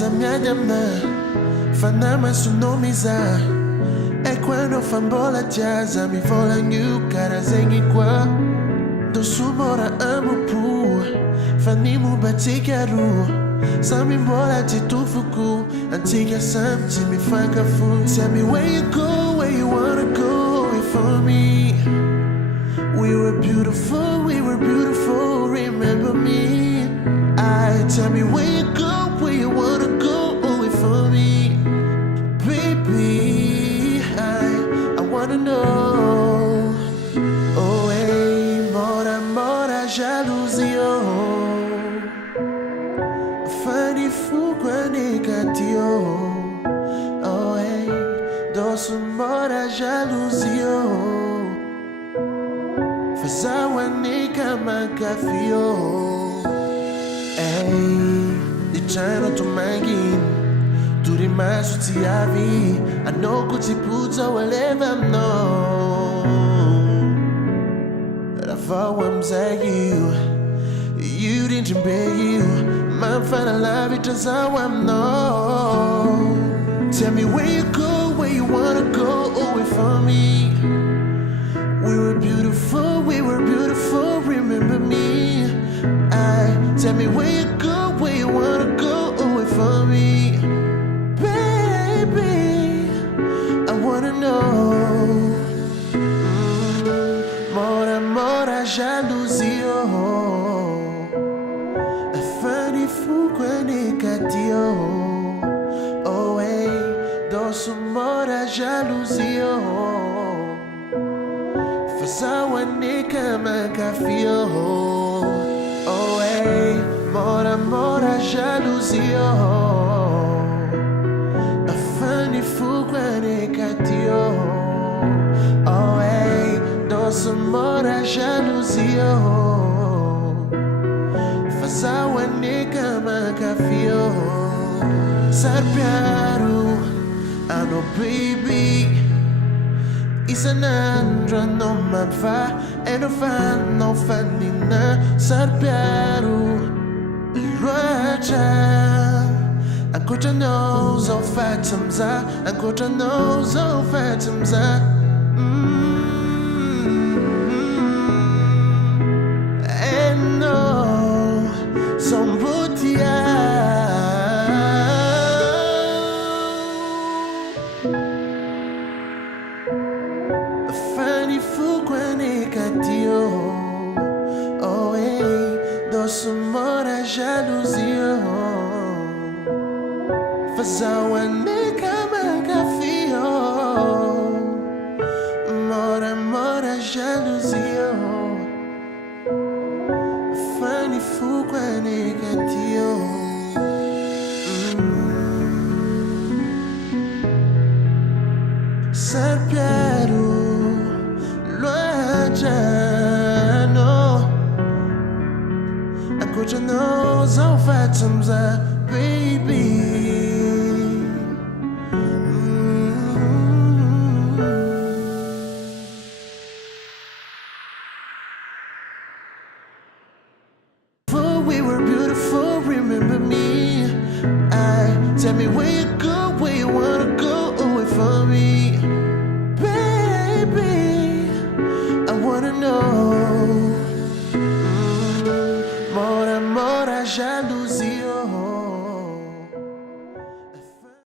za miady amina fa namasono mizara eko anao fa mbola tiaza mivolagna io karaha zegny koa ndo somora ambo-po fa ny mombatsika roa samy mbola tsy tofoko antsika samy tsy mifankafo. Tell me where you go, where you wanna go away from me. We were beautiful, remember me. Tell me where you go, where you wanna go away from me. Baby, I wanna know. Oh hey, mora jalousie, oh. Fani fugua negatio. Oh hey, doce mora jalousie, oh. Fazawa neka makafio. Hey, the china to mangin. To the mass to Yavi. I know good to put so whatever know. That I thought I'm saying you didn't pay you. Man, find a love it as how I'm know. Tell me where you go, where you wanna go away from me. We were beautiful, remember me. Tell me where you go, where you wanna go away from me. Baby, I wanna know. Mora jalousie, oh. Fani fugua negatio. Oh hey, doce mora jalousie, oh. Fazawa neka makafio. Oh hey, mora jalousie, oh. Fani fugua negatio. Oh hey, doce mora jalousie, oh. Fazawa neka makafio. Sarpiaro, I know baby. Isanandra no mava and no fanina. Sarpiaro, Raja. Ankota knows all phantoms are. Ankota knows all phantoms are. And no, somebody Fani fugua negatio. Oh hey, doce mora jalousie, oh. Fazawa neka makafio. Mora jalousie, oh. Fani fugua negatio. Sarpiaro, Luajano. Ankota knows all phantoms are, baby. We were beautiful, remember me. Tell me where you go, where you wanna go away from me. Baby, I wanna know. Mora jalousie.